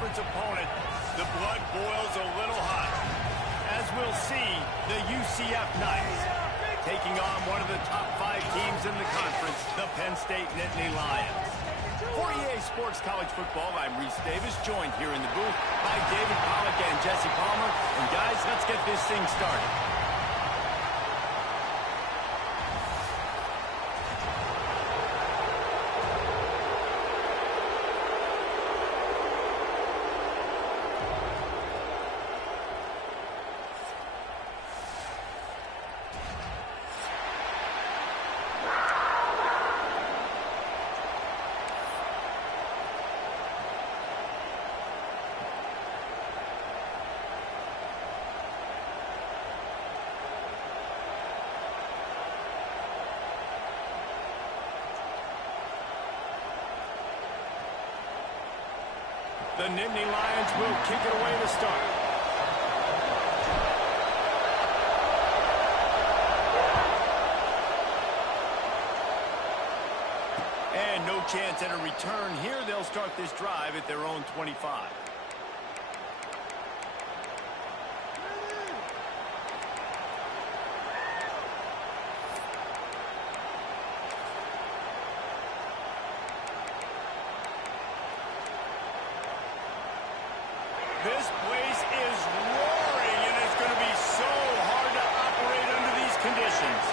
conference opponent, the blood boils a little hot. As we'll see, the UCF Knights taking on one of the top 5 teams in the conference, the Penn State Nittany Lions. For EA Sports College Football, I'm Reese Davis, joined here in the booth by David Pollack and Jesse Palmer. And guys, let's get this thing started. The Nittany Lions will kick it away to start. And no chance at a return here. They'll start this drive at their own 25. This place is roaring, and it's going to be so hard to operate under these conditions.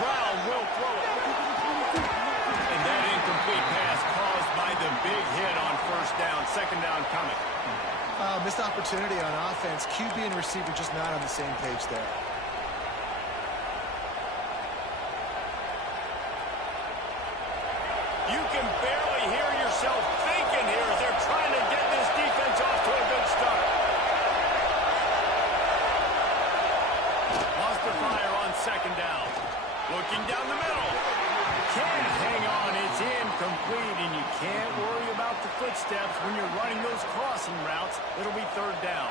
Brown will throw it. And that incomplete pass caused by the big hit on first down. Second down coming. Missed opportunity on offense. QB and receiver just not on the same page there. You can barely hear yourself thinking here as they're trying to get this defense off to a good start. Lost the fire on second down. Looking down the middle. Can't hang on. It's incomplete, and you can't worry about the footsteps when you're running those crossing routes. It'll be third down.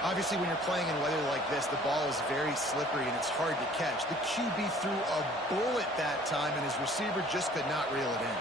Obviously, when you're playing in weather like this, the ball is very slippery and it's hard to catch. The QB threw a bullet that time, and his receiver just could not reel it in.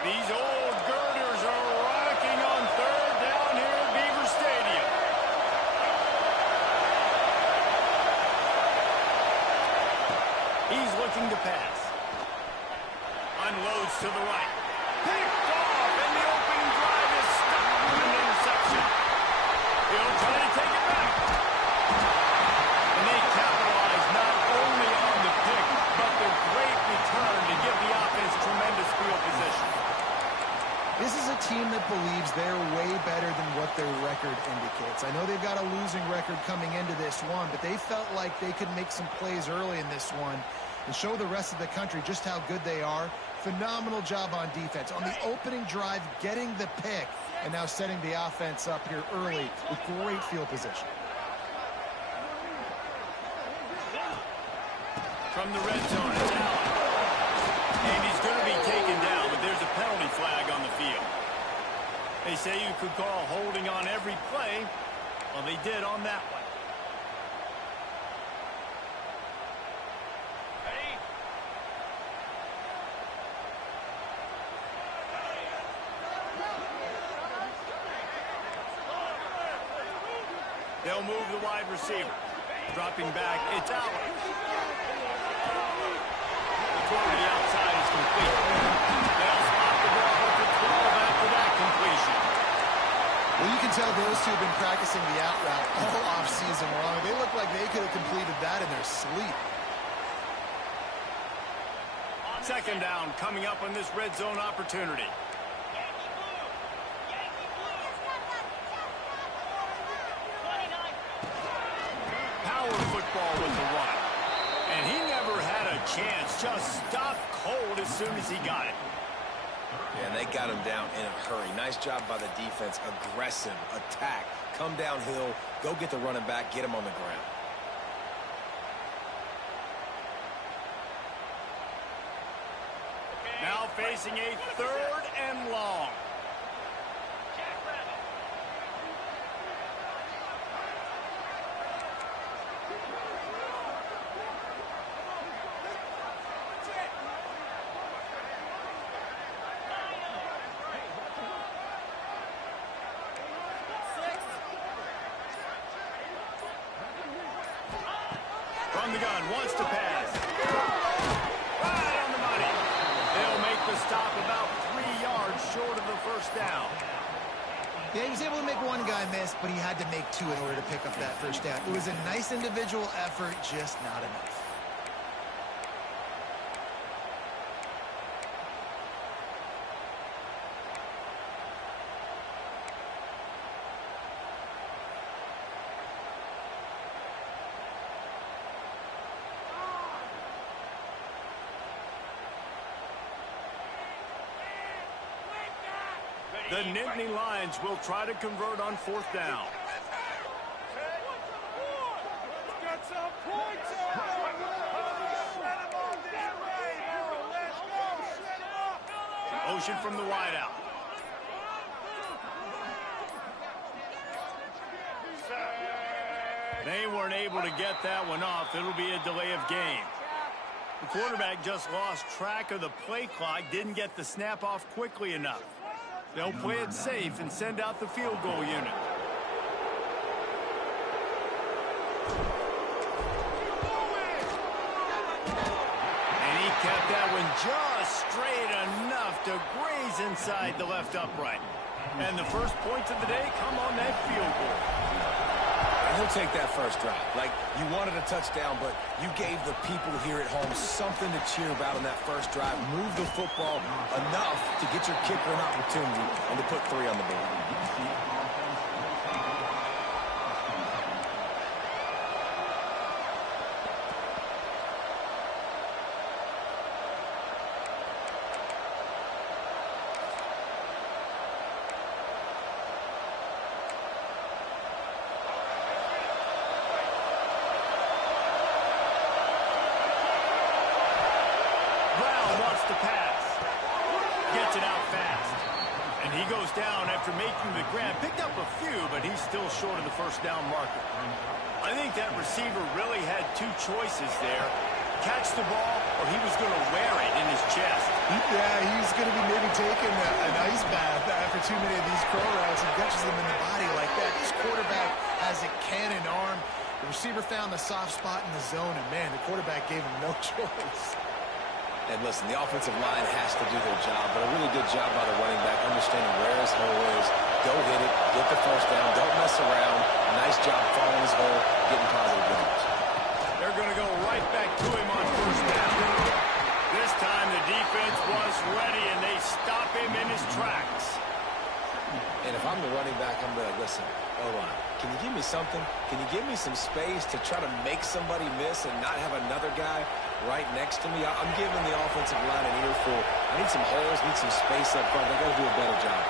These old girders are rocking on third down here at Beaver Stadium. He's looking to pass. Unloads to the right. Picked off, and the opening drive is stopped with an interception. He'll try to take it back. And they capitalize not only on the pick, but the great return to give the offense tremendous field position. This is a team that believes they're way better than what their record indicates. I know they've got a losing record coming into this one, but they felt like they could make some plays early in this one and show the rest of the country just how good they are. Phenomenal job on defense. On the opening drive, getting the pick, and now setting the offense up here early with great field position. From the red zone, it's Allen. And he's going to be taken down, but there's a penalty flag on the field. They say you could call holding on every play. Well, they did on that one. They'll move the wide receiver. Dropping back, it's Allen. The throw to the outside is complete. They'll spot the ball at the 12 after that completion. Well, you can tell those two have been practicing the out route all offseason long. They look like they could have completed that in their sleep. Second down coming up on this red zone opportunity. Power football with the run. And he never had a chance. Just stopped cold as soon as he got it. And they got him down in a hurry. Nice job by the defense. Aggressive attack. Come downhill. 'Hill, go get the running back, get him on the ground. 2nd and 10 facing a 3rd and long. From the gun, wants to pass. Right on the money. They'll make the stop about 3 yards short of the first down. Yeah, he was able to make one guy miss, but he had to make 2 in order to pick up that first down. It was a nice individual effort, just not enough. The Nittany Lions will try to convert on 4th down. Got some points Motion from the wideout. They weren't able to get that one off. It'll be a delay of game. The quarterback just lost track of the play clock, didn't get the snap off quickly enough. They'll play it safe and send out the field goal unit. And he kept that one just straight enough to graze inside the left upright. And the first points of the day come on that field goal. And he'll take that first drive. Like, you wanted a touchdown, but you gave the people here at home something to cheer about on that first drive. Move the football enough to get your kicker an opportunity and to put 3 on the board. To pass. Gets it out fast. And he goes down after making the grab. Picked up a few, but he's still short of the first down marker. I think that receiver really had 2 choices there. Catch the ball, or he was going to wear it in his chest. Yeah, he's going to be maybe taking an ice bath after too many of these curl routes. He catches them in the body like that. This quarterback has a cannon arm. The receiver found the soft spot in the zone, and, man, the quarterback gave him no choice. And listen, the offensive line has to do their job, but a really good job by the running back, understanding where his hole is. Go hit it, get the first down, don't mess around. Nice job following his hole, getting positive yards. They're going to go right back to him on first down. This time the defense was ready, and they stop him in his tracks. And if I'm the running back, I'm going to listen. O-line, can you give me something? Can you give me some space to try to make somebody miss and not have another guy right next to me? I'm giving the offensive line an earful. I need some holes, need some space up front. They got to do a better job.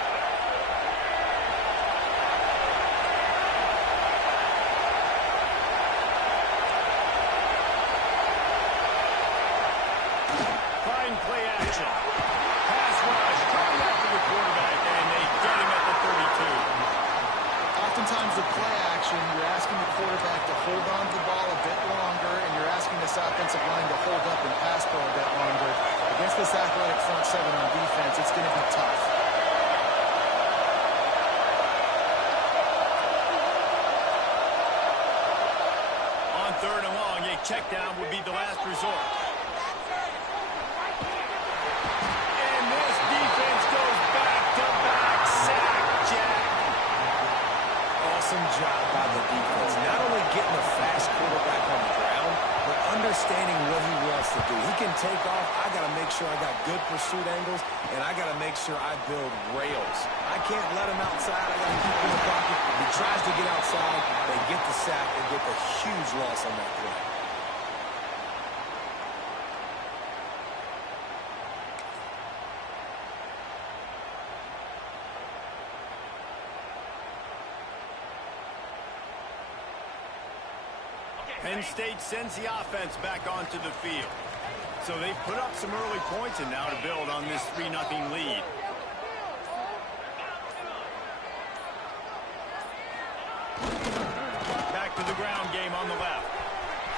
Fine play action. Pass rush, coming after the quarterback, and they get him at the 32. Oftentimes with play action, you're asking the quarterback to hold on to the ball a bit longer, and you're asking this offensive line to hold up and pass pro a bit longer. Against this athletic front 7 on defense, it's going to be tough. On 3rd and long, a check down would be the last resort. And this defense goes back-to-back sack, Jack. Awesome job by the defense. Not only getting a fast quarterback on the ground, but understanding what he wants to do. He can take off. I got to make sure I got good pursuit angles, and I got to make sure I build rails. I can't let him outside. I got to keep him in the pocket. He tries to get outside. They get the sack and get the huge loss on that play. Penn State sends the offense back onto the field. So they put up some early points and now to build on this 3-0 lead. Back to the ground game on the left.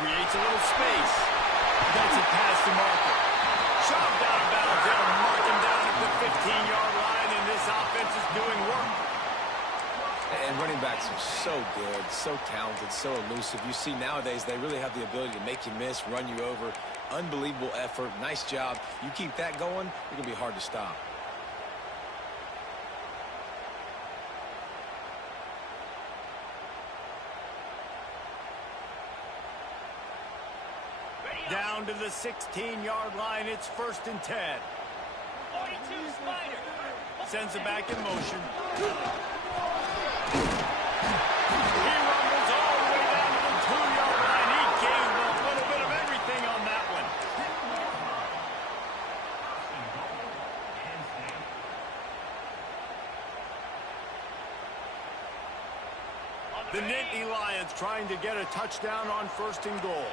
Creates a little space. Gets it past the marker. Shoved out of bounds. They'll mark him down at the 15-yard line, and this offense is doing work. And running backs are so good, so talented, so elusive. You see nowadays they really have the ability to make you miss, run you over. Unbelievable effort. Nice job. You keep that going, it's going to be hard to stop. Down to the 16-yard line. It's 1st and 10. 42 Spider. Sends it back in motion. He rumbles all the way down to the 2-yard line. He gained a little bit of everything on that one. The Nittany Lions trying to get a touchdown on 1st and goal.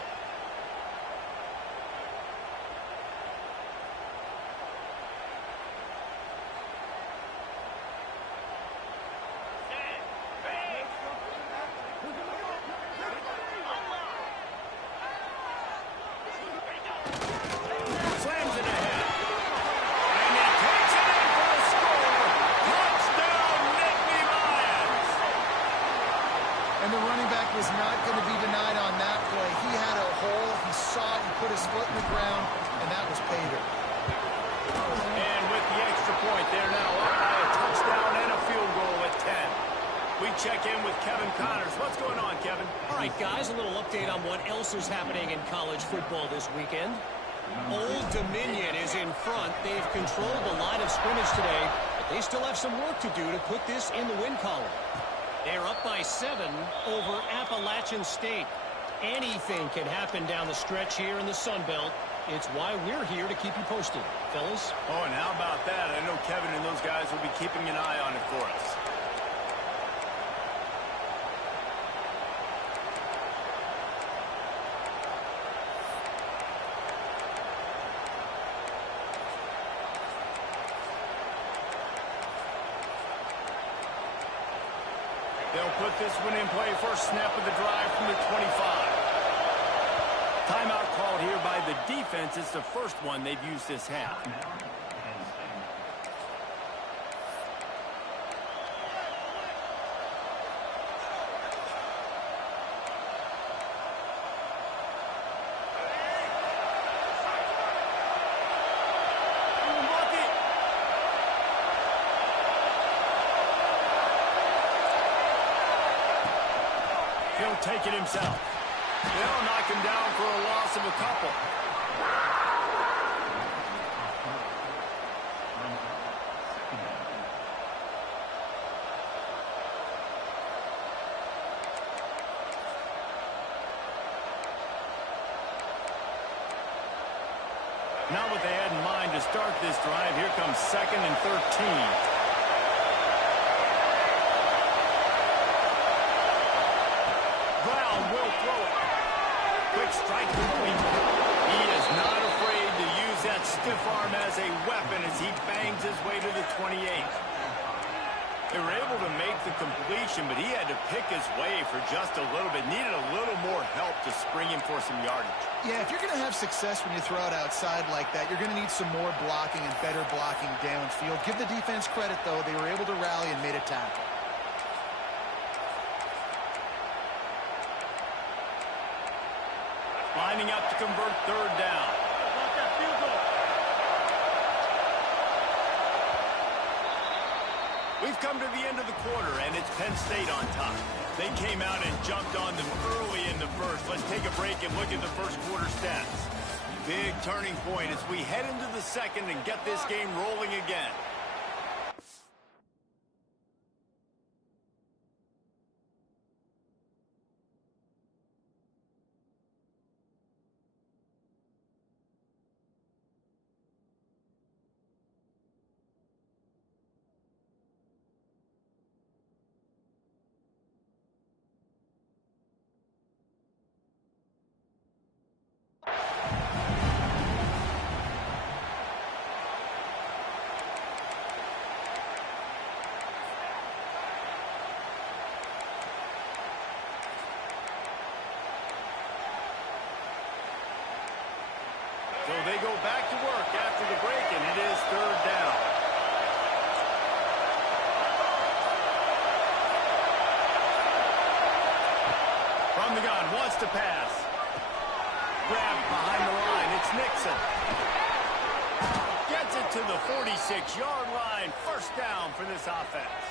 And the running back was not going to be denied on that play. He had a hole. He saw it. He put his foot in the ground, and that was pay dirt. And with the extra point, they're now up by a touchdown and a field goal at 10. We check in with Kevin Connors. What's going on, Kevin? All right, guys, a little update on what else is happening in college football this weekend. Old Dominion is in front. They've controlled the line of scrimmage today, but they still have some work to do to put this in the win column. They're up by 7 over Appalachian State. Anything can happen down the stretch here in the Sun Belt. It's why we're here to keep you posted, fellas. Oh, and how about that? I know Kevin and those guys will be keeping an eye on it for us. They'll put this one in play. First snap of the drive from the 25. Timeout called here by the defense. It's the first one they've used this half. He'll take it himself. They'll knock him down for a loss of a couple. Now what they had in mind to start this drive, here comes 2nd and 13. Will throw it. Quick strike complete. He is not afraid to use that stiff arm as a weapon as he bangs his way to the 28. They were able to make the completion, but he had to pick his way for just a little bit. Needed a little more help to spring him for some yardage. Yeah, if you're going to have success when you throw it outside like that, you're going to need some more blocking and better blocking downfield. Give the defense credit, though. They were able to rally and made a tackle. Lining up to convert 3rd down. We've come to the end of the quarter, and it's Penn State on top. They came out and jumped on them early in the first. Let's take a break and look at the first quarter stats. Big turning point as we head into the second and get this game rolling again. So they go back to work after the break, and it is third down. From the gun, wants to pass. Grabbed behind the line, it's Nixon. Gets it to the 46-yard line. First down for this offense.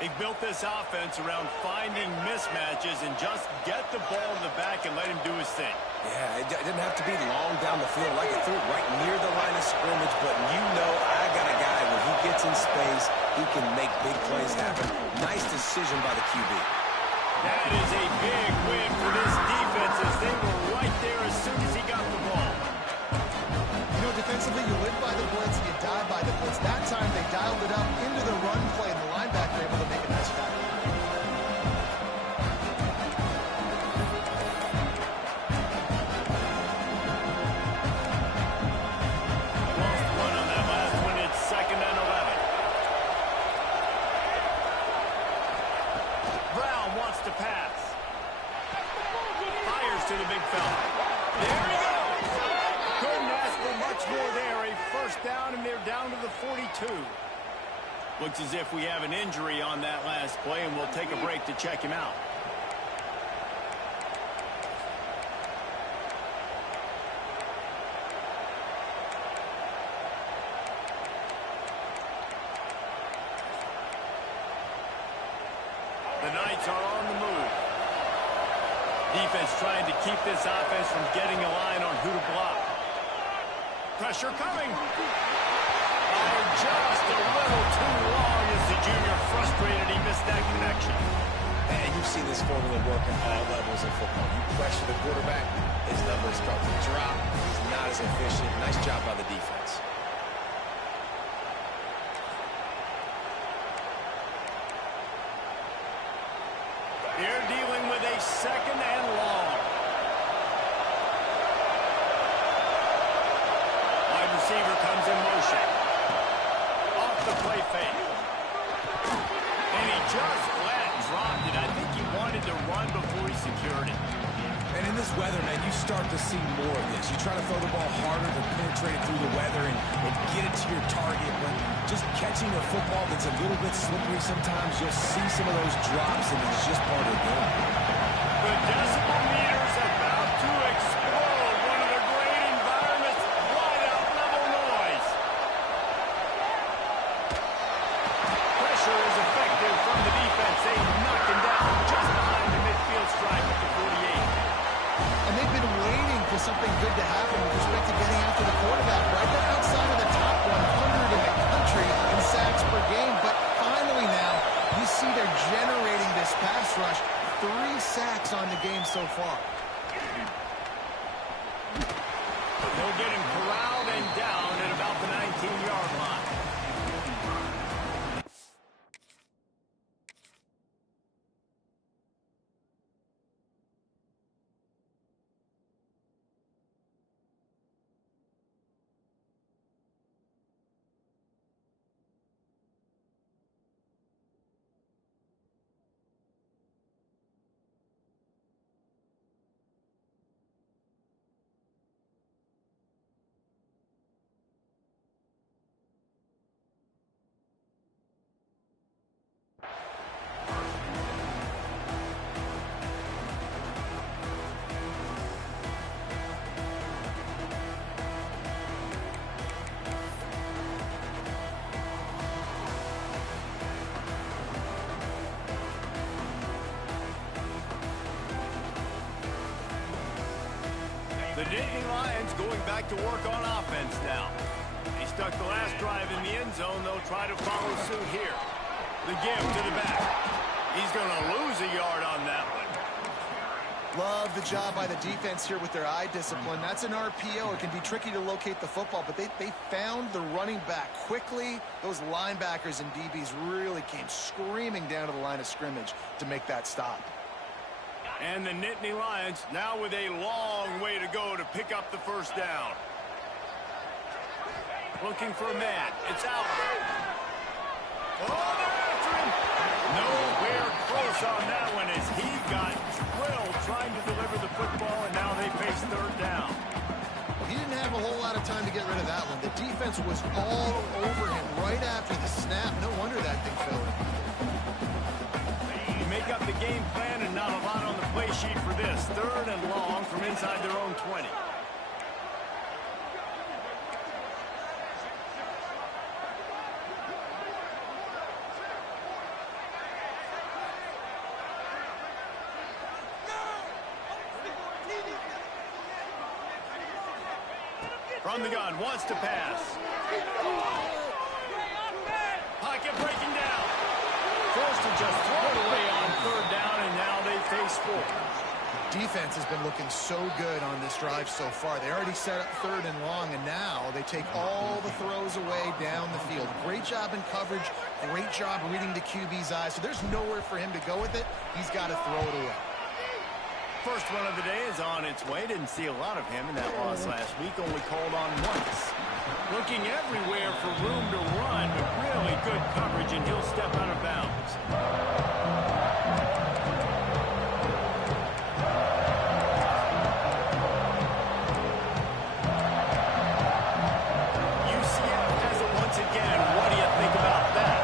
They've built this offense around finding mismatches and just get the ball in the back and let him do his thing. Yeah, it didn't have to be long down the field. Like it threw it right near the line of scrimmage, but you know I got a guy when he gets in space, he can make big plays happen. Nice decision by the QB. That is a big win for this defense as they were right there as soon as he got the ball. You know, defensively, you live by the blitz and you die by the blitz. That time they dialed it up into the run play, and the linebacker able to make a nice tackle. Lost one on that last one. It's 2nd and 11. Brown wants to pass. Fires to the big fella. There he goes. Couldn't ask for much more there. A first down, and they're down to the 42. Looks as if we have an injury on that last play, and we'll take a break to check him out. The Knights are on the move. Defense trying to keep this offense from getting a line on who to block. Pressure coming. Fired just a little too long as the junior frustrated. He missed that connection. And you've seen this formula work at all levels of football. You pressure the quarterback, his numbers start to drop. He's not as efficient. Nice job by the defense. They're dealing with a 2nd and long. Wide receiver comes in motion. Off the play fake. And he just flat dropped it. I think he wanted to run before he secured it. And in this weather, man, you start to see more of this. You try to throw the ball harder to penetrate it through the weather and get it to your target. But just catching a football that's a little bit slippery sometimes, you'll see some of those drops, and it's just part of the game. The decibel meter's about to explode. One of the great environments. Wide out level noise. Pressure is effective from the defense. They knock him down just behind the midfield stripe at the 48. And they've been waiting for something good to happen with respect to getting after the quarterback, right? They're outside of the top 100 in the country in sacks per game, but finally now you see they're generating this pass rush. 3 sacks on the game so far. They'll get him corralled and down at about the 19-yard line. The Nittany Lions going back to work on offense now. They stuck the last drive in the end zone. They'll try to follow suit here. The give to the back. He's going to lose a yard on that one. Love the job by the defense here with their eye discipline. That's an RPO. It can be tricky to locate the football, but they found the running back quickly. Those linebackers and DBs really came screaming down to the line of scrimmage to make that stop. And the Nittany Lions now with a long way to go to pick up the first down. Looking for a man. It's out. Oh, they're after him. Nowhere close on that one as he got drilled trying to deliver the football, and now they face third down. He didn't have a whole lot of time to get rid of that one. The defense was all over him right after the snap. No wonder that thing fell in. You make up the game plan and not a lot on the play sheet for this. 3rd and long from inside their own 20. From the gun, wants to pass. Pocket breaking down. Forced to just throw it away on 3rd down, and now they face 4. Defense has been looking so good on this drive so far. They already set up 3rd and long, and now they take all the throws away down the field. Great job in coverage. Great job reading the QB's eyes. So there's nowhere for him to go with it. He's got to throw it away. First run of the day is on its way. Didn't see a lot of him in that loss last week. Only called on once. Looking everywhere for room to run, but really good coverage, and he'll step out of bounds. UCF has it once again. What do you think about that?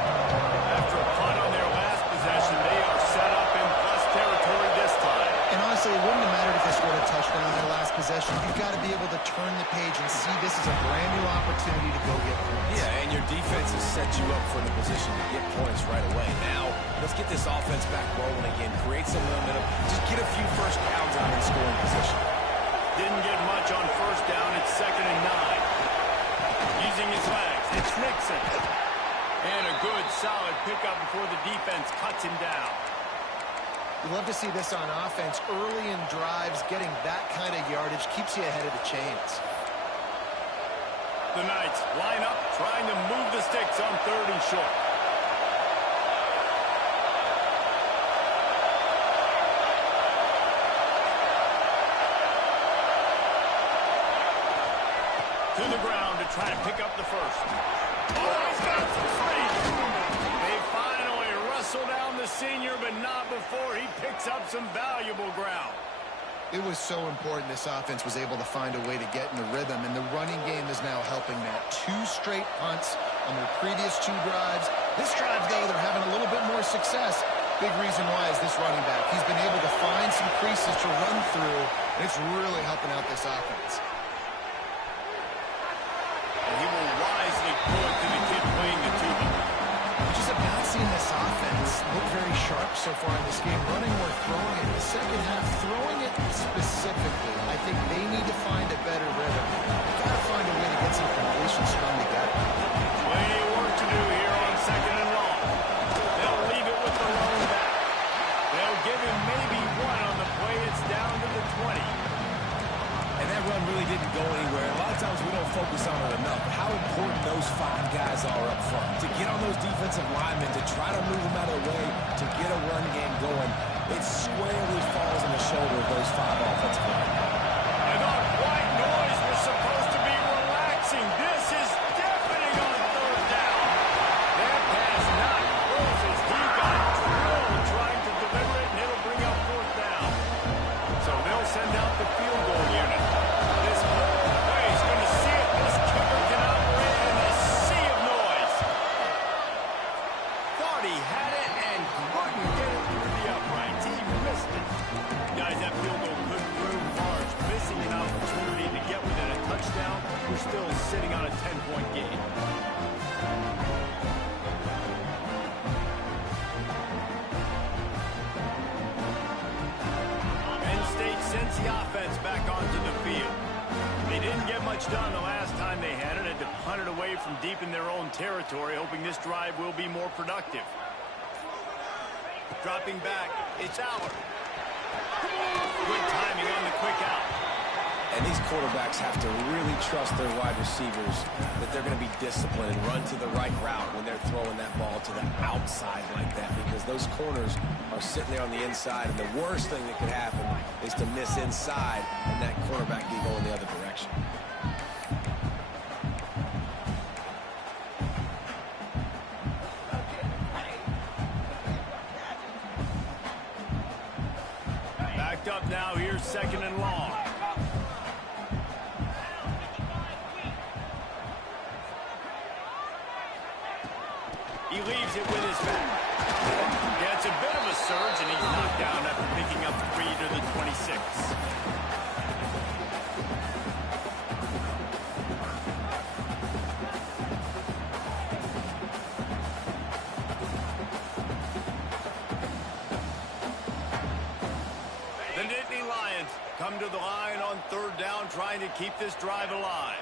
After a punt on their last possession, they are set up in plus territory this time. And honestly, it wouldn't have mattered if they scored a touchdown on their last possession. You've got to be able to turn the page and see this is a brand new opportunity to go get points. Yeah, and your defense has set you up for the position to get points right away. Now, let's get this offense back rolling again. Create some momentum. Just get a few first downs out in scoring position. Didn't get much on 1st down. It's 2nd and 9. Using his legs, it's Nixon. And a good, solid pickup before the defense cuts him down. You love to see this on offense. Early in drives, getting that kind of yardage keeps you ahead of the chains. The Knights line up, trying to move the sticks on 3rd and short. To the ground to try to pick up the first. Oh, he's got some free. They finally wrestle down the senior, but not before he picks up some valuable ground. It was so important this offense was able to find a way to get in the rhythm, and the running game is now helping that. 2 straight punts on their previous 2 drives. This drive, though, they're having a little bit more success. Big reason why is this running back. He's been able to find some creases to run through, and it's really helping out this offense. And he will wisely pull it to the kid playing the tuba. Just have not seen this offense look very sharp so far in this game. Running or throwing it in the second half. Throwing it specifically, I think they need to find a better rhythm. They've got to find a way to get some completions strung together. Plenty of work to do here on 2nd and long. They'll leave it with the lone back. They'll give him maybe 1 on the play. It's down to the 20. And that run really didn't go anywhere. A lot of times we don't focus on it enough, but how important those 5 guys are up front. To get on those defensive linemen, to try to move them out of the way, to get a run game going, it squarely falls on the shoulder of those 5 offensive linemen. I thought white noise was supposed to be relaxing. This is deafening on 3rd down. That pass not close as he got drilled trying to deliver it, and it'll bring up 4th down. So they'll send out the field goal unit. This whole play's going to see it. This kicker can operate in a sea of noise. Thought he had it and couldn't get it through the uprights. He missed it. Guys, that field goal could prove large. Missing an opportunity to get within a touchdown. We're still sitting on a 10-point game. Penn State sends the offense back onto the field. They didn't get much done the last time they had it. Had to punt it away from deep in their own territory, hoping this drive will be more productive. Dropping back, it's Aller. Good timing on the quick out. And these quarterbacks have to really trust their wide receivers that they're going to be disciplined and run to the right route when they're throwing that ball to the outside like that, because those corners are sitting there on the inside, and the worst thing that could happen is to miss inside and that quarterback be going the other direction. Backed up now, here's 2nd and long. comes back. Yeah, it's a bit of a surge, and he's knocked down after picking up 3 to the 26. The Nittany Lions come to the line on 3rd down, trying to keep this drive alive.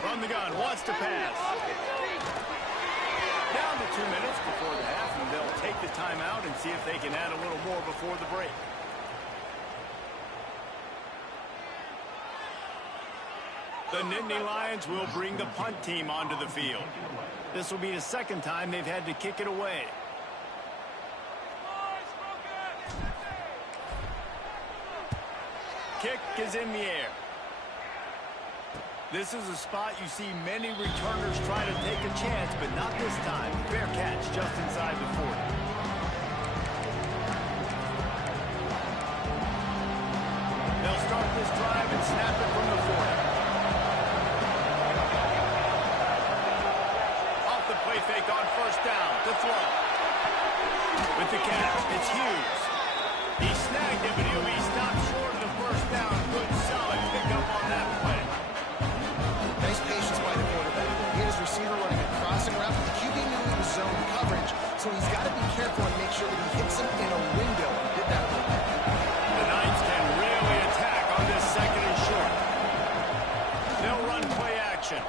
From the gun, wants to pass. Down to 2 minutes before the half, and they'll take the timeout and see if they can add a little more before the break. The Nittany Lions will bring the punt team onto the field. This will be the 2nd time they've had to kick it away. Kick is in the air. This is a spot you see many returners try to take a chance, but not this time. Fair catch just inside the 40. They'll start this drive and snap it from the 40. Off the play fake on 1st down to throw. With the catch, it's Hughes. He snagged it, but he'll be stopped short of the 1st down. Good, solid pickup on that play. Nice patience by the quarterback. He had his receiver running a crossing route, but the QB knew it was zone coverage, so he's got to be careful and make sure that he hits him in a window. He did that right there. The Knights can really attack on this 2nd and short. They'll run play action.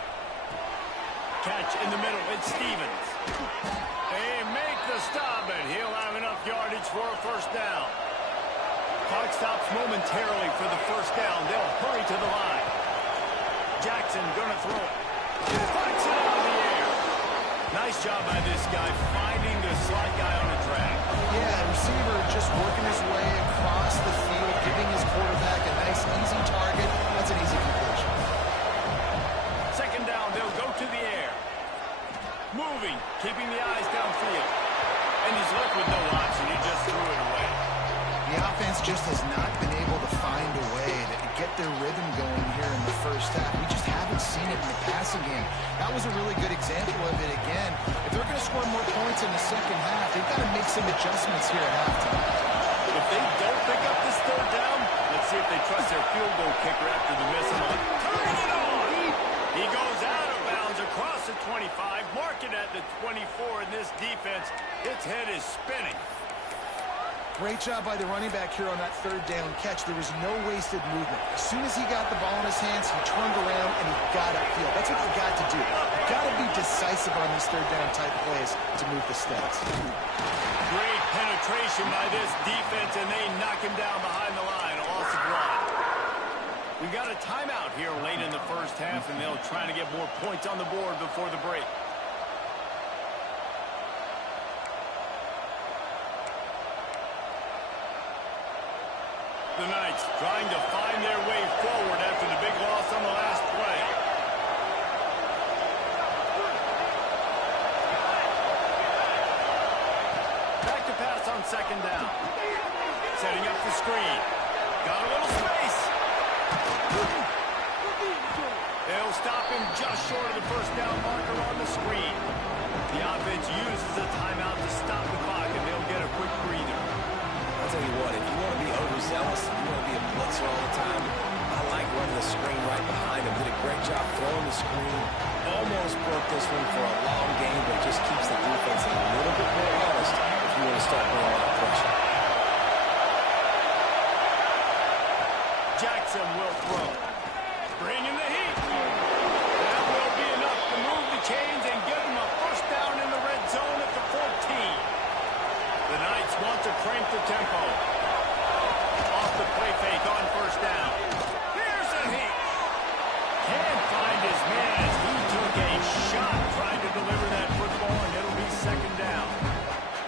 Catch in the middle. It's Stevens. They make the stop, and he'll have enough yardage for a 1st down. Clock stops momentarily for the 1st down. They'll hurry to the line. Jackson gonna throw it. Fights it out of the air. Nice job by this guy finding the slot guy on a track. Yeah, receiver just working his way across the field, giving his quarterback a nice, easy target. That's an easy completion. 2nd down, they'll go to the air. Moving, keeping the eyes downfield. And he's left with no option. He just threw it away. The offense just has not been able to find a way to get their rhythm going here in the 1st half. We just haven't seen it in the passing game. That was a really good example of it again. If they're going to score more points in the 2nd half, they've got to make some adjustments here at halftime. If they don't pick up this 3rd down, let's see if they trust their field goal kicker after the miss on. Turn it on! He goes out of bounds across the 25, mark it at the 24, and this defense, its head is spinning. Great job by the running back here on that 3rd down catch. There was no wasted movement. As soon as he got the ball in his hands, he turned around and he got upfield. That's what you got to do. You got to be decisive on these 3rd down type plays to move the stats. Great penetration by this defense, and they knock him down behind the line. A loss of 1. We got a timeout here late in the 1st half, and they'll try to get more points on the board before the break. The Knights trying to find their way forward after the big loss on the last play. Back to pass on 2nd down. Setting up the screen. Got a little space. They'll stop him just short of the 1st down marker on the screen. The offense uses a timeout to stop the clock, and they'll get a quick breather. I'll tell you what, if you want to be overzealous, you want to be a blitzer all the time, I like running the screen right behind him. Did a great job throwing the screen. Almost broke this one for a long game, but just keeps the defense a little bit more honest if you want to start bringing a lot of pressure. Jackson will throw. Bringing the heat. That will be enough to move the chains and give them a 1st down in the red zone at the 14. The Knights want to crank the tempo. Off the play fake on 1st down. Here's the heat. Can't find his man as he took a shot trying to deliver that football, and it'll be 2nd down.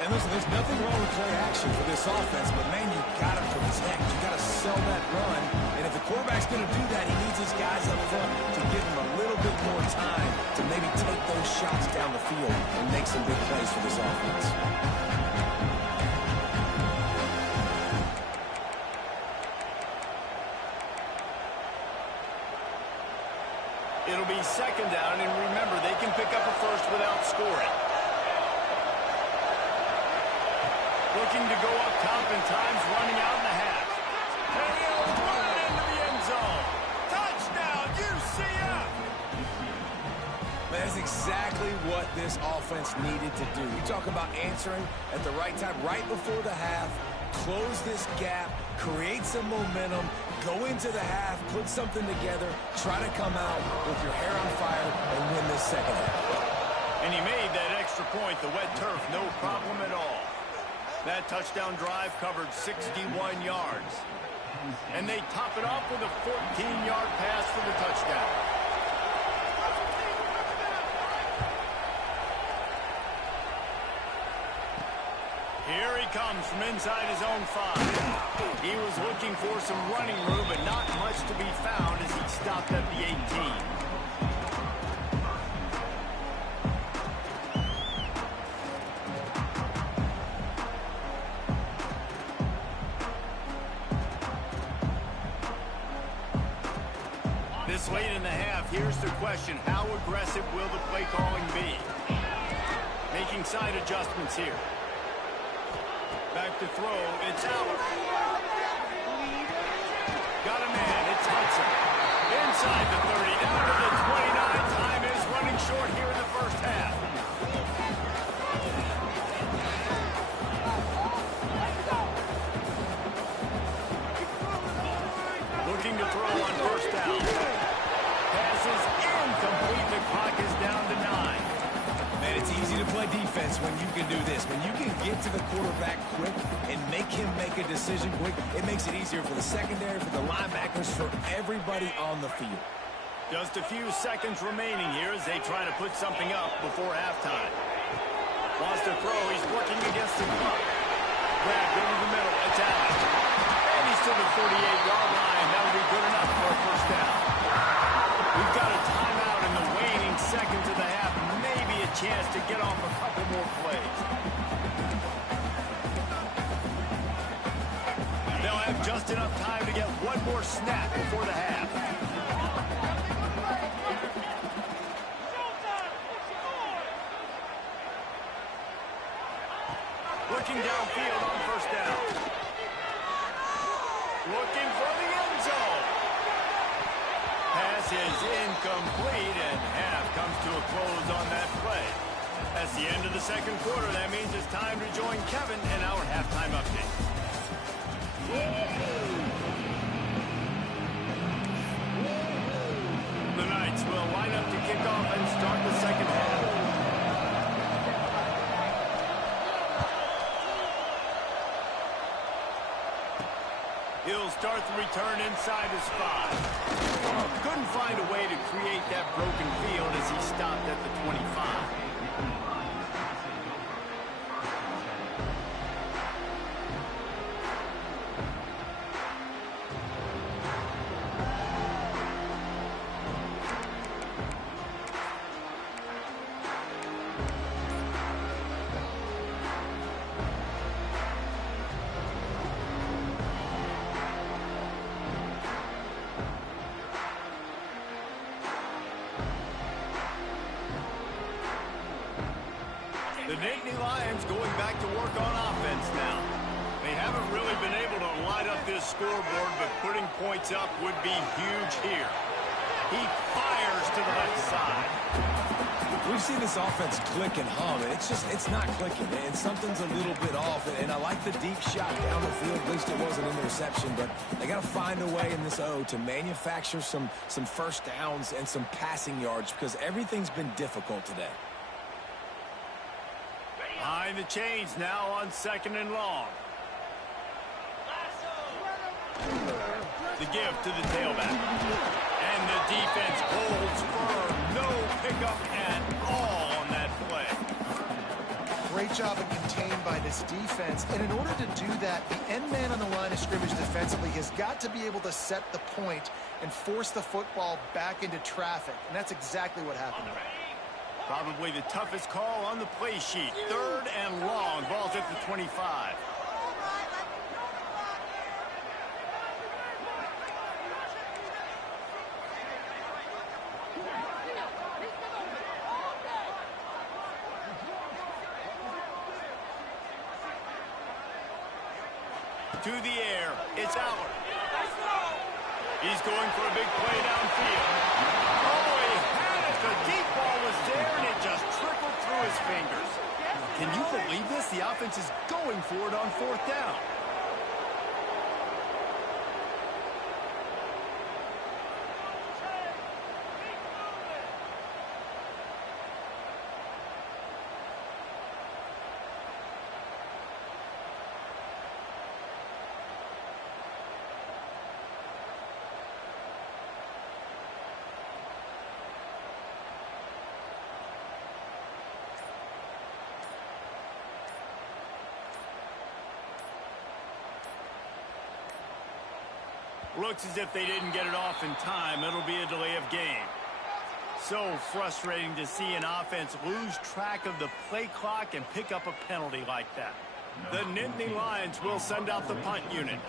And listen, there's nothing wrong with play action for this offense, but, man, you got to protect. You got to sell that run. And if the quarterback's going to do that, he needs his guys up front to give him a little bit more time to maybe take those shots down the field and make some big plays for this offense. It'll be second down, and remember, they can pick up a first without scoring. Looking to go up top, and time's running out in the half. And he'll run it into the end zone. Touchdown, UCF! That's exactly what this offense needed to do. You talk about answering at the right time, right before the half, close this gap, create some momentum, go into the half, put something together, try to come out with your hair on fire and win this second half. And he made that extra point, the wet turf, no problem at all. That touchdown drive covered 61 yards. And they top it off with a 14-yard pass for the touchdown. Here he comes from inside his own 5. He was looking for some running room, but not much to be found as he stopped at the 18. This late in the half, here's the question. How aggressive will the play calling be? Making side adjustments here. Back to throw, it's out. Got a man, it's Hudson. Inside the 30, down to the 29. Time is running short here in the first half. Looking to throw on first down. Passes incomplete. The clock is down to 9. Man, it's easy to play defense when you can do this. When you can get to the quarterback quick and make him make a decision quick, it makes it easier for the secondary, for the linebackers, for everybody on the field. Just a few seconds remaining here as they try to put something up before halftime. Wants to throw. He's working against the clock. Grabbed over the middle. It's out. And he's to the 48-yard line. That'll be good enough for a first down. We've got a timeout in the waning seconds of the half. Maybe a chance to get off a couple more plays. They'll have just enough time to get one more snap before the half. Looking downfield on first down. Looking for the end zone. Pass is incomplete, and half comes to a close on that play. That's the end of the second quarter. That means it's time to join Kevin in our halftime update. The Knights will line up to kick off and start the second half. He'll start the return inside his 5. Couldn't find a way to create that broken field as he stopped at the 25. The Nittany Lions going back to work on offense now. They haven't really been able to light up this scoreboard, but putting points up would be huge here. He fires to the left side. We've seen this offense click and hum, and it's not clicking, and something's a little bit off. And I like the deep shot down the field. At least it wasn't an interception, but they got to find a way in this O to manufacture some first downs and some passing yards because everything's been difficult today. Behind the chains now on second and long. The give to the tailback. And the defense holds firm. No pickup at all on that play. Great job of contained by this defense. And in order to do that, the end man on the line of scrimmage defensively has got to be able to set the point and force the football back into traffic. And that's exactly what happened. Probably the toughest call on the play sheet. 3rd and long. Ball's at the 25. To the air. It's out. He's going for a big play downfield. Oh, he had it. The deep ball was there, and it just trickled through his fingers. Can you believe this? The offense is going for it on 4th down. Looks as if they didn't get it off in time. It'll be a delay of game. So frustrating to see an offense lose track of the play clock and pick up a penalty like that. The Nittany Lions will send out the punt unit.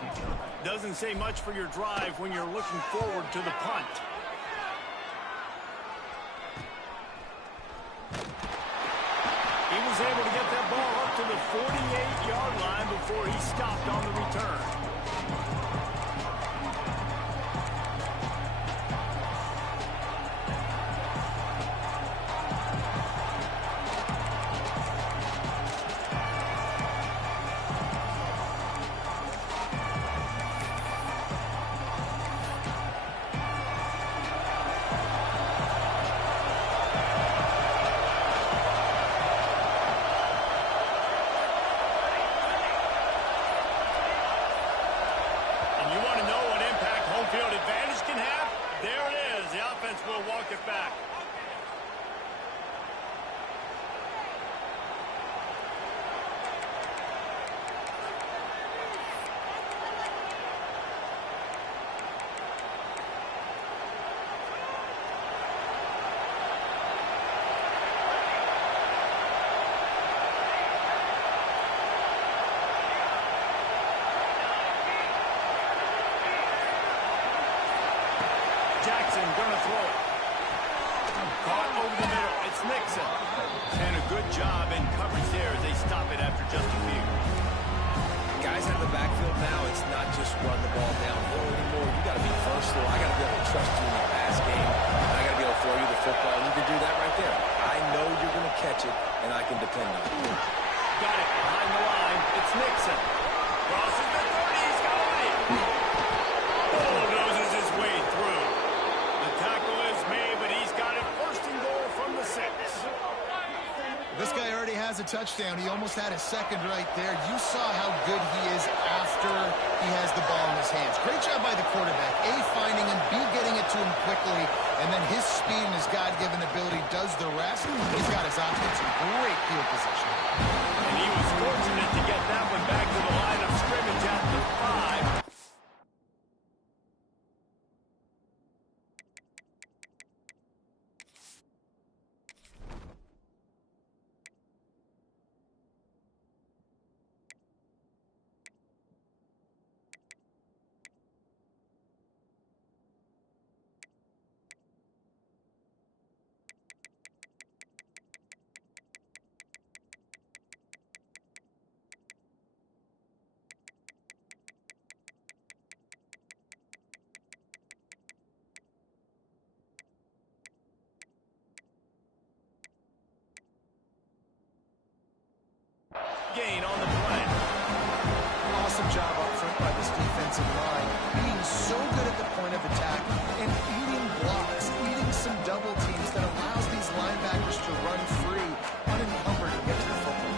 Doesn't say much for your drive when you're looking forward to the punt. He was able to get that ball up to the 48-yard line before he stopped on the return. Will walk it back. Jackson gonna throw it. Caught over the middle. It's Nixon. And a good job in coverage there as they stop it after just a few. Guys out of the backfield now, it's not just run the ball downhill anymore. You got to be versatile. I got to be able to trust you in the pass game. And I got to be able to throw you the football. And you can do that right there. I know you're going to catch it, and I can depend on it. Got it behind the line. It's Nixon. Crosses the 30. He's got it. Bulldozes his way through. The tackle is made, but he's got it first and goal from the 6. This guy already has a touchdown. He almost had a second right there. You saw how good he is after he has the ball in his hands. Great job by the quarterback. A, finding him, B, getting it to him quickly, and then his speed and his God-given ability does the rest. He's got his offense in great field position. And he was fortunate to get that one back to the line of scrimmage at the 5. Gain on the play. Awesome job up front by this defensive line. Being so good at the point of attack and eating blocks, eating some double teams that allows these linebackers to run free, unencumbered, and get to the football.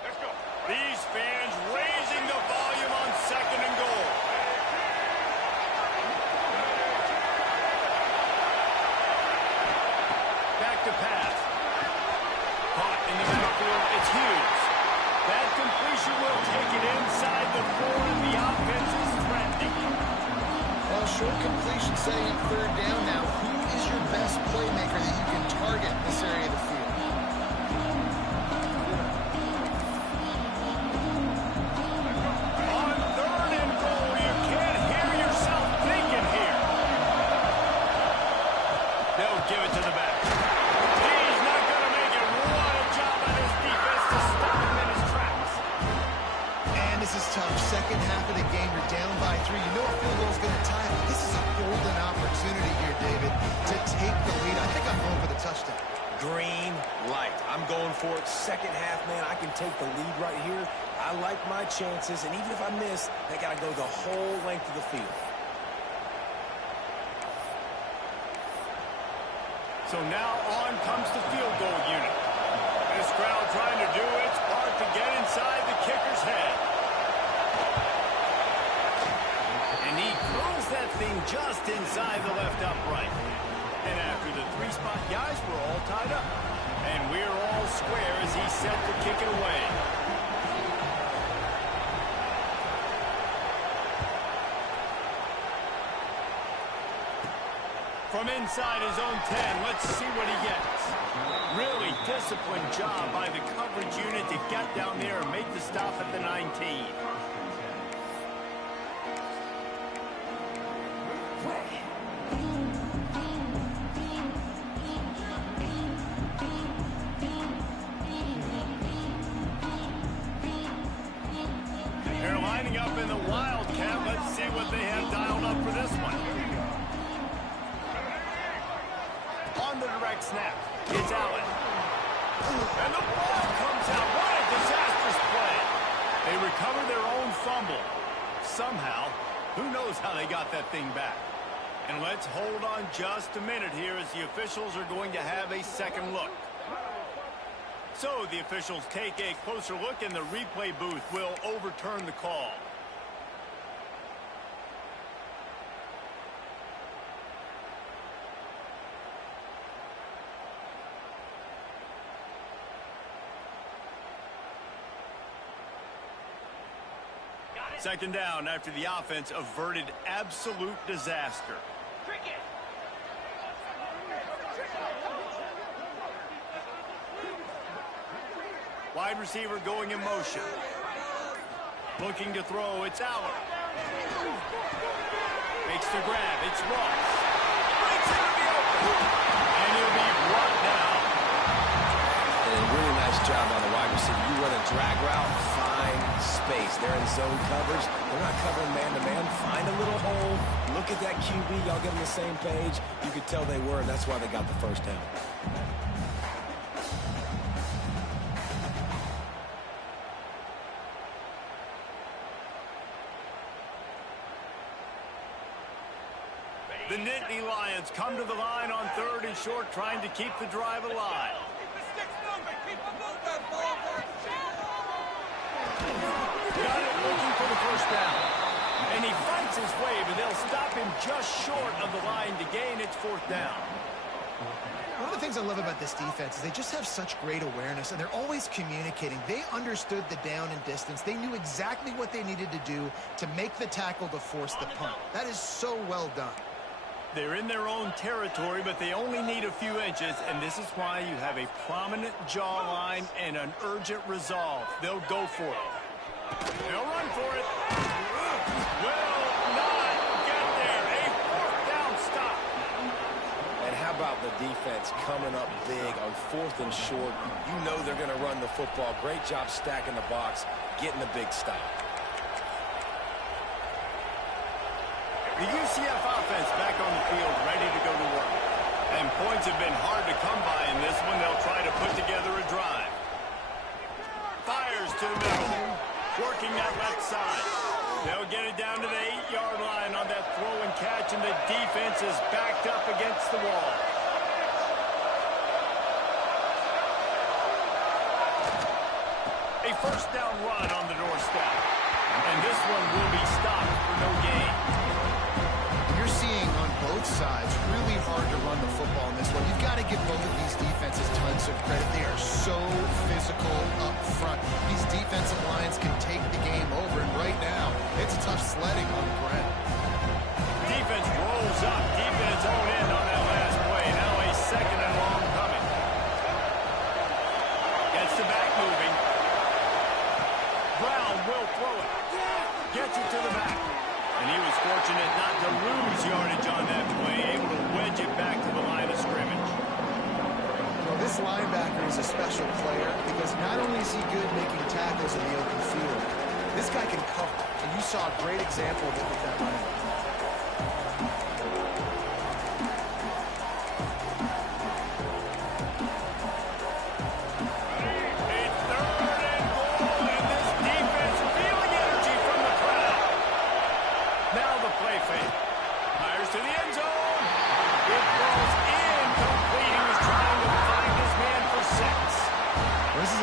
Let's go. These fans raising the volume on 2nd and goal. look to pass. Caught in the backfield, it's Hughes. That completion will take it inside the 4, and the offense is threatening. Well, short completion setting up third down now. Who is your best playmaker that you can target in this area of the field? On 3rd and goal, you can't hear yourself thinking here. They'll give it to the back. He's not going to make it. What a job by this defense to stop him in his tracks. And this is tough. Second half of the game, you're down by 3. You know a field goal is going to tie it. This is a golden opportunity here, David, to take the lead. I think I'm going for the touchdown. Green light. I'm going for it. Second half, man, I can take the lead right here. I like my chances, and even if I miss, they got to go the whole length of the field. So now on comes the field goal unit. This crowd trying to do its part to get inside the kicker's head. And he throws that thing just inside the left upright. And after the 3-spot guys, we're all tied up. And we're all square as he's set to kick it away. From inside his own 10, let's see what he gets. Really disciplined job by the coverage unit to get down there and make the stop at the 19. They're lining up in the Wildcat. Let's see what they have dialed up for this one. On the direct snap, it's Allen. And the ball comes out. What a disastrous play. They recover their own fumble. Somehow, who knows how they got that thing back. And let's hold on just a minute here as the officials are going to have a second look. So the officials take a closer look, and the replay booth will overturn the call. Second down after the offense averted absolute disaster. Wide receiver going in motion. Looking to throw, it's Allen. Makes the grab, it's Ross. Breaks into the open. And he'll be brought down. And a really nice job on the wide receiver. You run a drag route, find space. They're in zone coverage. They're not covering man-to-man. Find a little hole. Look at that QB. Y'all get on the same page. You could tell they were, and that's why they got the first down. The Nittany Lions come to the line on 3rd and short, trying to keep the drive alive. Got it, looking for the first down. And he fights his way, but they'll stop him just short of the line to gain its 4th down. One of the things I love about this defense is they just have such great awareness, and they're always communicating. They understood the down and distance. They knew exactly what they needed to do to make the tackle to force the punt. That is so well done. They're in their own territory, but they only need a few inches, and this is why you have a prominent jawline and an urgent resolve. They'll go for it. They'll run for it. Will not get there. A 4th down stop. And how about the defense coming up big on 4th and short? You know they're going to run the football. Great job stacking the box, getting the big stop. The UCF offense back on the field, ready to go to work. And points have been hard to come by in this one. They'll try to put together a drive. Fires to the middle. Working that left side. They'll get it down to the 8-yard line on that throw and catch, and the defense is backed up against the wall. A first down run on the doorstep. And this one will be stopped for no gain. You're seeing on both sides really hard to run the football in this one. You've got to give both of these defenses tons of credit. They are so physical up front. These defensive lines can take the game over, and right now, it's tough sledding on the ground. Defense rolls up. Defense hone in on that last play. Now a second and long coming. Gets the back moving. Brown will throw it. Gets it to the back. And he was fortunate not to lose yardage on that play, able to wedge it back to the line of scrimmage. Well, this linebacker is a special player because not only is he good making tackles in the open field, this guy can cover. And you saw a great example of it with that running back.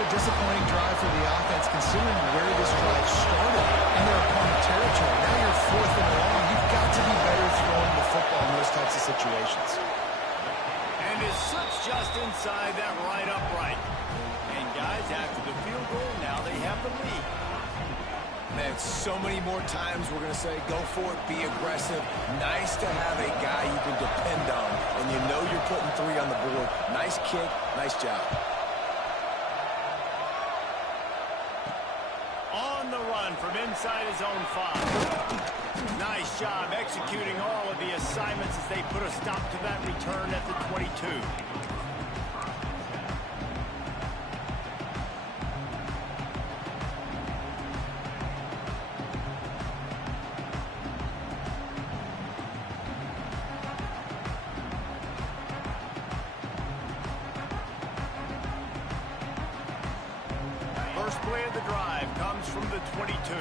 Disappointing drive for the offense considering where this drive started in their opponent territory. Now you're 4th and long. You've got to be better throwing the football in those types of situations. And it slips just inside that right upright. And guys, after the field goal, now they have the lead. Man, so many more times we're going to say, go for it, be aggressive. Nice to have a guy you can depend on, and you know you're putting 3 on the board. Nice kick, nice job. From inside his own 5. Nice job executing all of the assignments as they put a stop to that return at the 22. First play of the drive comes from the 22.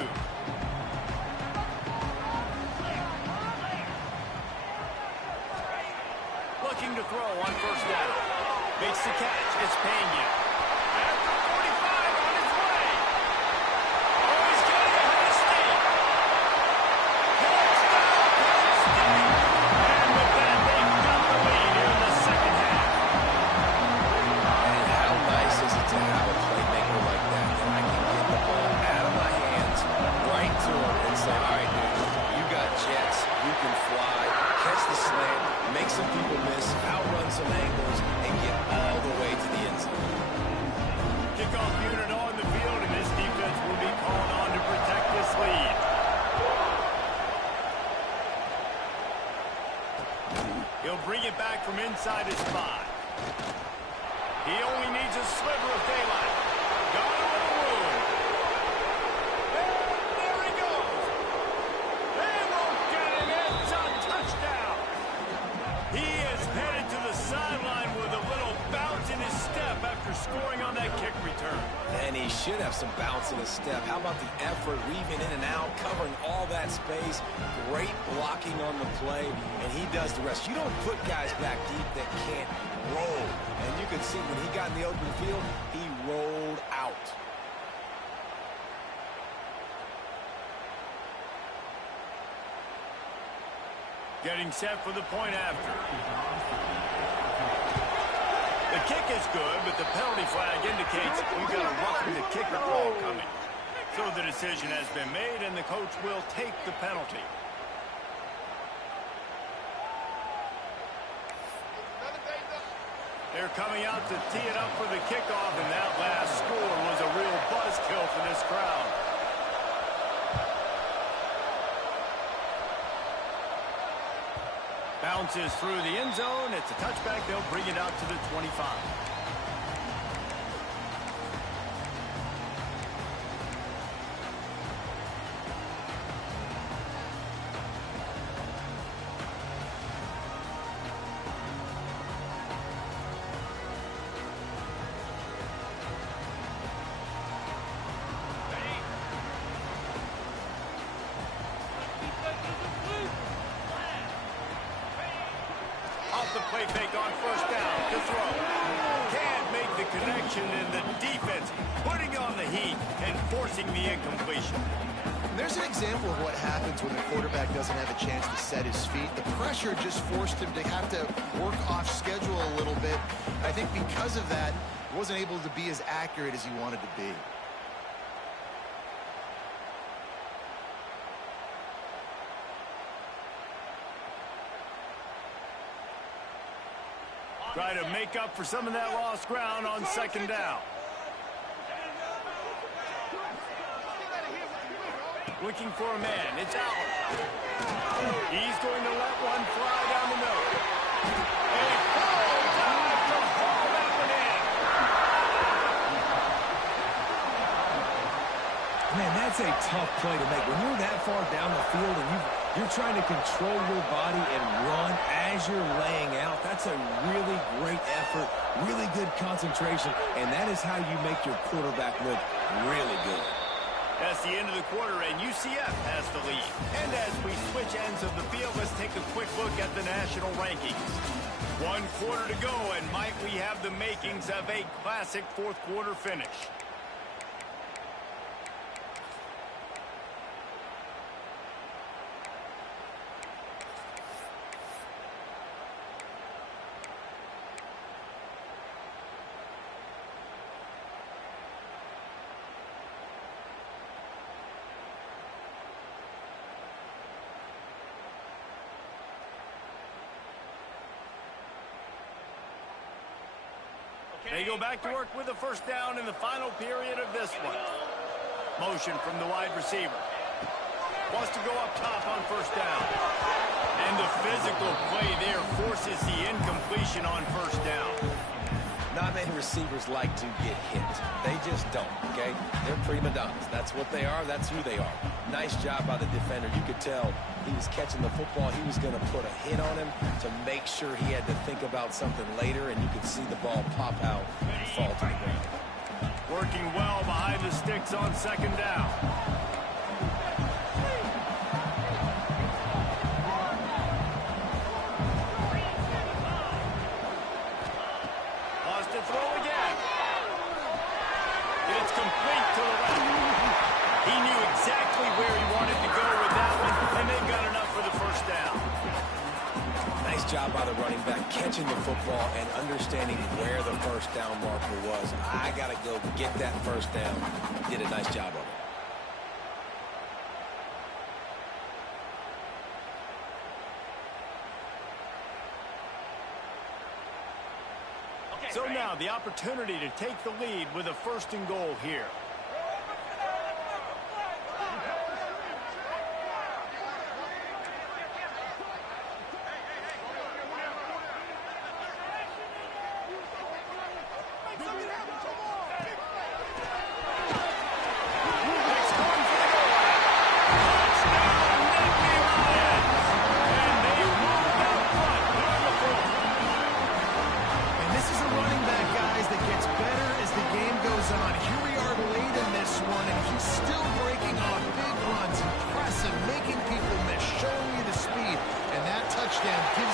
Looking to throw on first down. Makes the catch. It's Pena. At the 45 on his way. Oh, he's getting ahead of steam. Touchdown, Penn State. And with that, they've got the lead here in the second half. And how nice is it to have a playmaker like that I can get the ball out of my hands right to him and say, all right, dude, you got jets, you can fly, catch the slant, make some people miss, outrun some angles, and get all the way to the end zone. Kickoff unit on the field, and this defense will be called on to protect this lead. He'll bring it back from inside his 5. He only needs a sliver of daylight. Got him with a room. And there he goes. They won't get it. It's a touchdown. He is headed to the sideline with a little bounce in his step after scoring on that kick return. And he should have some bounce in his step. How about the effort, weaving in and out, covering all that space, great blocking on the play, and he does the rest. You don't put guys back deep that can't roll. And you can see when he got in the open field, he rolled out. Getting set for the point after. The kick is good, but the penalty flag indicates we've got a roughing the kicker call coming. So the decision has been made, and the coach will take the penalty. They're coming out to tee it up for the kickoff, and that last score was a real buzzkill for this crowd. Bounces through the end zone. It's a touchback. They'll bring it out to the 25. The play fake on first down to throw. Can't make the connection, and the defense putting on the heat and forcing the incompletion. There's an example of what happens when the quarterback doesn't have a chance to set his feet. The pressure just forced him to have to work off schedule a little bit. I think because of that, he wasn't able to be as accurate as he wanted to be. Try to make up for some of that lost ground on second down. Looking for a man. It's out. He's going to let one fly down the middle. A full dive to haul that one in. Man, that's a tough play to make. When you're that far down the field and you're trying to control your body and run as you're laying out, that's a really great effort, really good concentration, and that is how you make your quarterback look really good. That's the end of the quarter, and UCF has the lead. And as we switch ends of the field, let's take a quick look at the national rankings. 1 quarter to go, and might we have the makings of a classic fourth quarter finish. They go back to work with a first down in the final period of this one. Motion from the wide receiver. Wants to go up top on first down. And the physical play there forces the incompletion on first down. Not many receivers like to get hit. They just don't, okay? They're prima donnas. That's what they are. That's who they are. Nice job by the defender. You could tell he was catching the football. He was going to put a hit on him to make sure he had to think about something later, and you could see the ball pop out and fall to the ground. Working well behind the sticks on second down. Throw again. It's complete to the left. He knew exactly where he wanted to go with that one, and they've got enough for the first down. Nice job by the running back, catching the football and understanding where the first down marker was. I got to go get that first down. Did a nice job of it. So now the opportunity to take the lead with a first and goal here.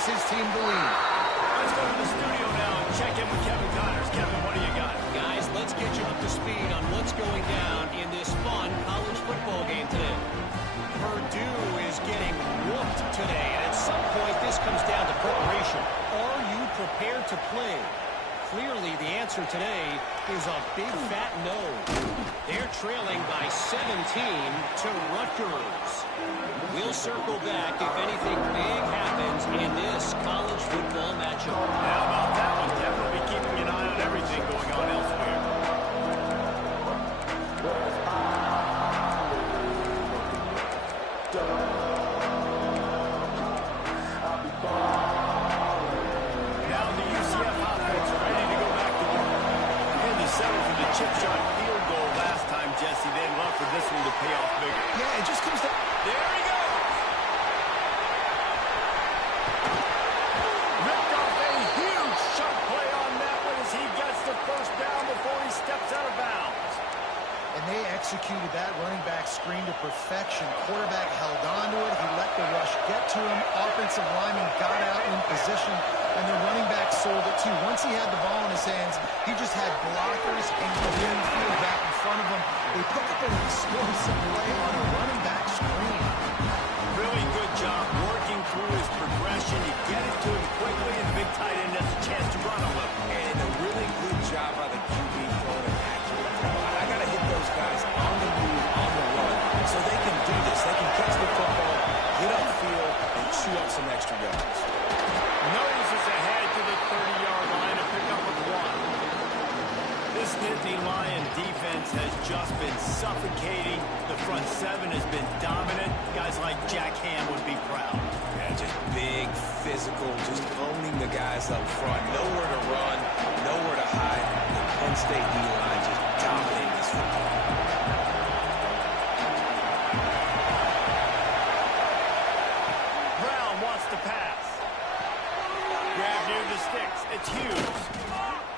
His team the lead. Let's go to the studio now and check in with Kevin Connors. Kevin, what do you got? Guys, let's get you up to speed on what's going down in this fun college football game today. Purdue is getting whooped today, and at some point this comes down to preparation. Are you prepared to play? Clearly, the answer today is a big fat no. They're trailing by 17 to Rutgers. We'll circle back if anything big happens in this college football matchup. How about that one? Definitely keeping an eye on everything going on elsewhere. Now the UCF offense ready to go back to work. And the settle for the chip shot field goal last time, Jesse. They'd love for this one to pay off bigger. Yeah, it just comes down. There he goes. Ripped off a huge shot play on that one as he gets the first down before he steps out of bounds. And they executed that running back screen to perfection. Quarterback held on to it. He let the rush get to him. Offensive lineman got out in position, and the running back sold it too. Once he had the ball in his hands, He just had blockers and clean field back in front of him. They pick up an explosive play on a running back screen. Really good job working through his progression. You get it to him quickly, and the big tight end has a chance to run a little. And a really good job by the QB throwing an accurate throw. I got to hit those guys on the move, on the run, so they can do this. They can catch the football, get upfield, and chew up some extra yards. Noses ahead to the 30-yard line to pick up with one. This Nittany Lion defense has just been suffocating. The front seven has been dominant. Guys like Jack Ham would be proud. Yeah, just big, physical, just owning the guys up front. Nowhere to run, nowhere to hide. The Penn State D-line just dominating this football. Brown wants to pass. Grab near the sticks. It's Hughes.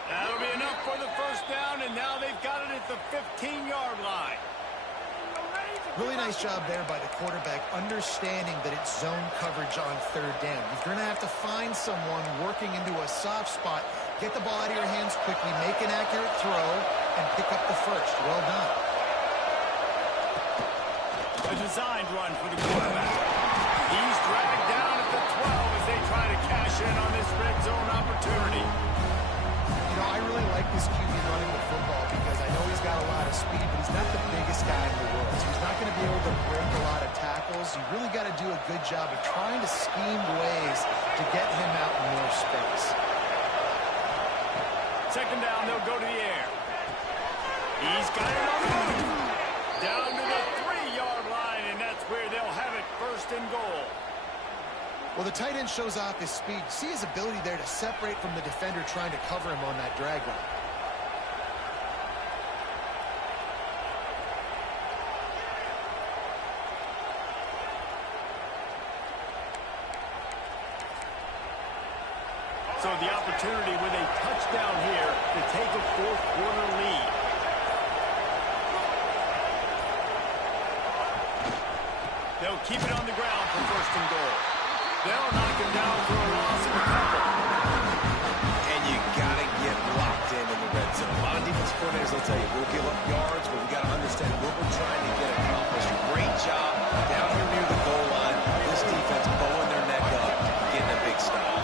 That'll be enough for the first down, and now they've got it at the 15-yard line. Really nice job there by the quarterback, understanding that it's zone coverage on third down. You're going to have to find someone working into a soft spot, get the ball out of your hands quickly, make an accurate throw, and pick up the first. Well done. A designed run for the quarterback. He's dragged down at the 12 as they try to cash in on this red zone opportunity. You know, I really like this QB running the football because I know he's got a lot of speed, but he's not the biggest guy in the world. So he's not going to be able to break a lot of tackles. You really got to do a good job of trying to scheme ways to get him out in more space. Second down, they'll go to the air. He's got it on the move. Down to the 3-yard line, and that's where they'll have it, first and goal. Well, the tight end shows off his speed. See his ability there to separate from the defender trying to cover him on that drag route. So the opportunity with a touchdown here to take a fourth-quarter lead. They'll keep it on the ground for first and goal. They'll knock him down for a loss of a couple. And you got to get locked in the red zone. A lot of defense coordinators will tell you, we'll give up yards, but we got to understand what we're trying to get accomplished. Great job down here near the goal line. This defense bowing their neck up, getting a big stop.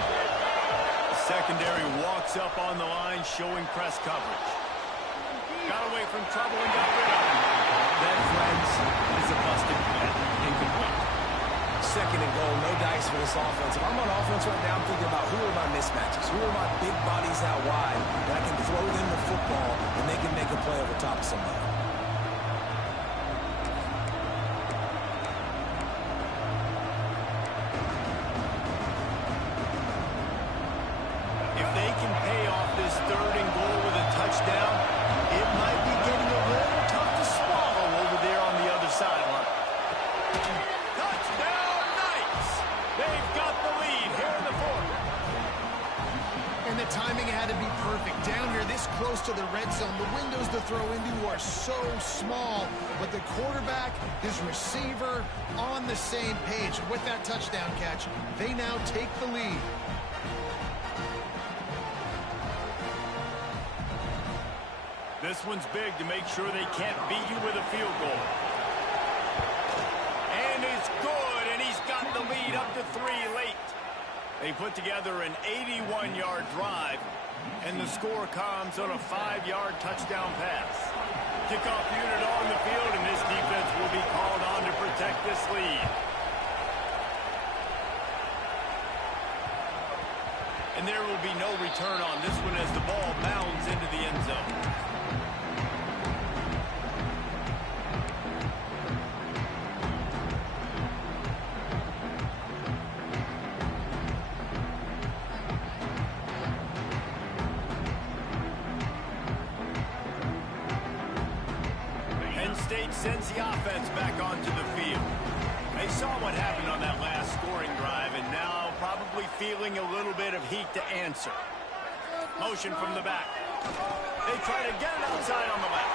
The secondary walks up on the line, showing press coverage. Got away from trouble and got rid of him. That, friends, is a busted play. Incomplete. Second and goal, no dice for this offense. If I'm on offense right now, I'm thinking about who are my mismatches, who are my big bodies out wide that I can throw them the football and they can make a play over top of somebody. If they can pay off this third and goal with a touchdown, it might be getting a little tough to swallow over there on the other sideline. Touchdown, Knights! They've got the lead here in the fourth. And the timing had to be perfect. Down here this close to the red zone, the windows to throw into are so small, but the quarterback, his receiver, on the same page. And with that touchdown catch, they now take the lead. This one's big to make sure they can't beat you with a field goal. And it's good, and he's got the lead up to 3 late. They put together an 81-yard drive, and the score comes on a 5-yard touchdown pass. Kickoff unit on the field, and this defense will be called on to protect this lead. And there will be no return on this one as the ball bounds into the end zone. Penn State sends the offense back onto the field. They saw what happened on that last scoring drive, and now probably feeling a little bit of heat to answer. Motion from the back. They try to get it outside on the left.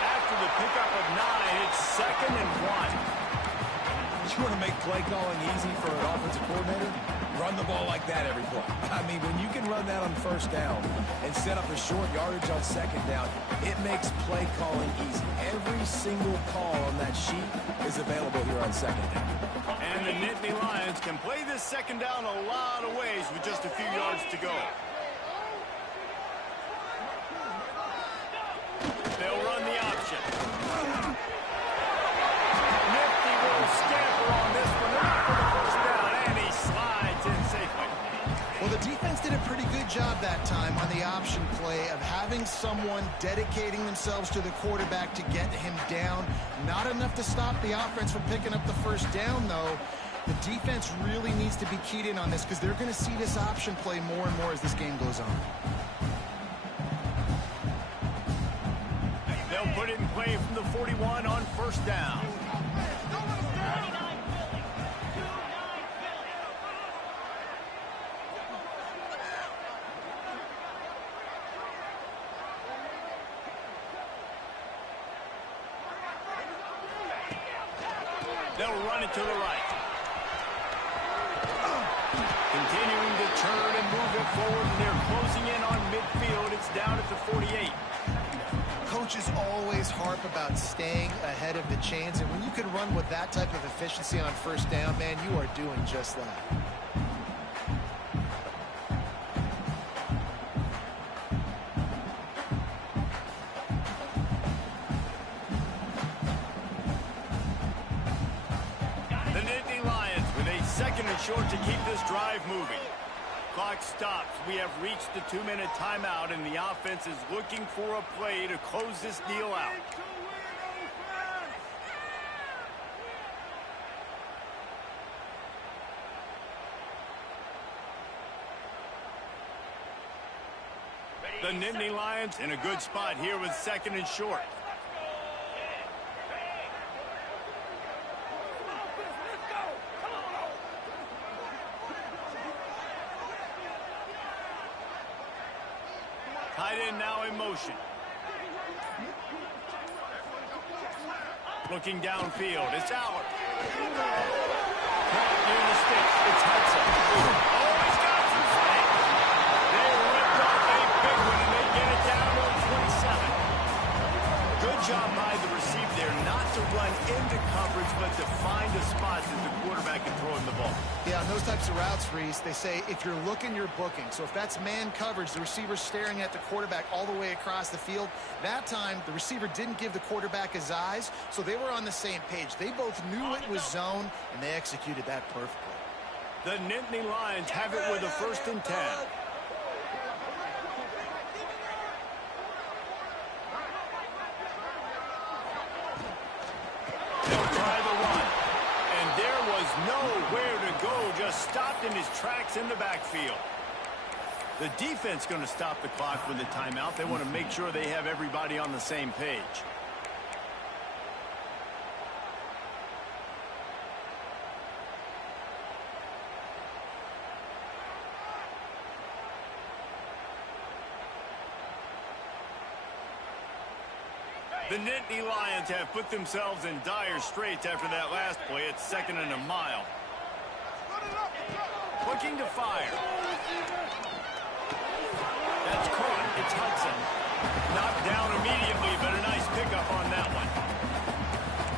After the pickup of 9, it's 2nd and 1. You want to make play calling easy for an offensive coordinator? Run the ball like that every play. I mean, when you can run that on first down and set up a short yardage on second down, it makes play calling easy. Every single call on that sheet is available here on second down. And the Nittany Lions can play this second down a lot of ways with just a few yards to go. They'll run the option. Nifty little scamper on this one. Not for the first down, and he slides in safely. Well, the defense did a pretty good job that time on the option play of having someone dedicating themselves to the quarterback to get him down. Not enough to stop the offense from picking up the first down, though. The defense really needs to be keyed in on this because they're going to see this option play more and more as this game goes on. They'll put it in play from the 41 on first down. They'll run it to the right. Continuing to turn and move it forward, and they're closing in on midfield. It's down at the 48. Coaches always harp about staying ahead of the chains, and when you can run with that type of efficiency on first down, man, you are doing just that. The Nittany Lions with a second and short to keep this drive moving. Clock stops. We have reached the 2-minute timeout, and the offense is looking for a play to close this deal out. The Nittany Lions in a good spot here with second and short. Tight end now in motion. Looking downfield. It's Howard. Caught near the sticks. It's Hudson. Oh, he's got some space. They ripped off a big one, and they get it down to 27. Good job by the receiver there not to run into coverage, but to find a spot that the quarterback can throw him the ball. Yeah, on those types of routes, Reese, they say if you're looking, you're booking. So if that's man coverage, the receiver's staring at the quarterback all the way across the field. That time, the receiver didn't give the quarterback his eyes, so they were on the same page. They both knew it was zone, and they executed that perfectly. The Nittany Lions have it with a 1st and 10. Nowhere to go, just stopped in his tracks in the backfield. The defense going to stop the clock with a timeout. They want to make sure they have everybody on the same page. The Nittany Lions have put themselves in dire straits after that last play. It's 2nd and a mile. Looking to fire. That's caught. It's Hudson. Knocked down immediately, but a nice pickup on that one.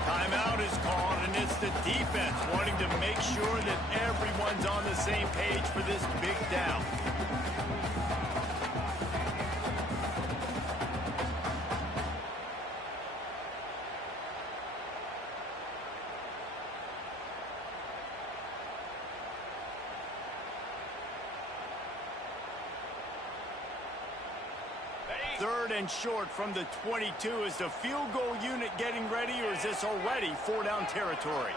Timeout is called, and it's the defense wanting to make sure that everyone's on the same page for this big down. Third and short from the 22. Is the field goal unit getting ready, or is this already 4-down territory?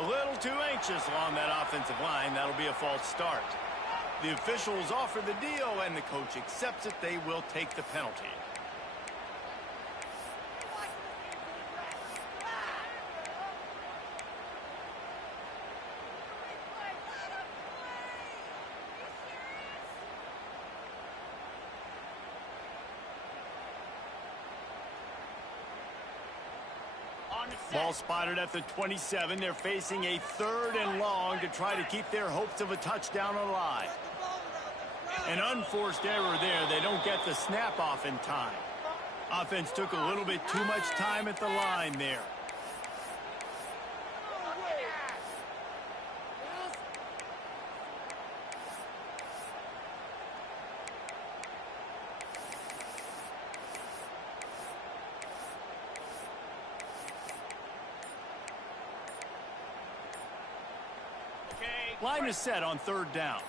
A little too anxious along that offensive line. That'll be a false start. The officials offer the deal, and the coach accepts it. They will take the penalty. Ball spotted at the 27. They're facing a 3rd and long to try to keep their hopes of a touchdown alive. An unforced error there. They don't get the snap off in time. Offense took a little bit too much time at the line there. Line is set on 3rd down.